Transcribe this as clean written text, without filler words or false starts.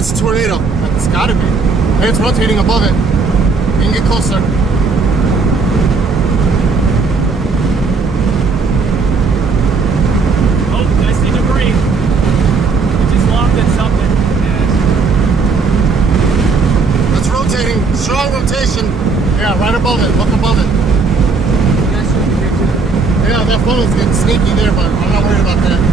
That's a tornado. It's gotta be. Hey, it's rotating above it. You can get closer. Oh, I see debris. It just locked at something. It's rotating. Strong rotation. Yeah, right above it. Look above it. Yeah, that funnel's getting sneaky there, but I'm not worried about that.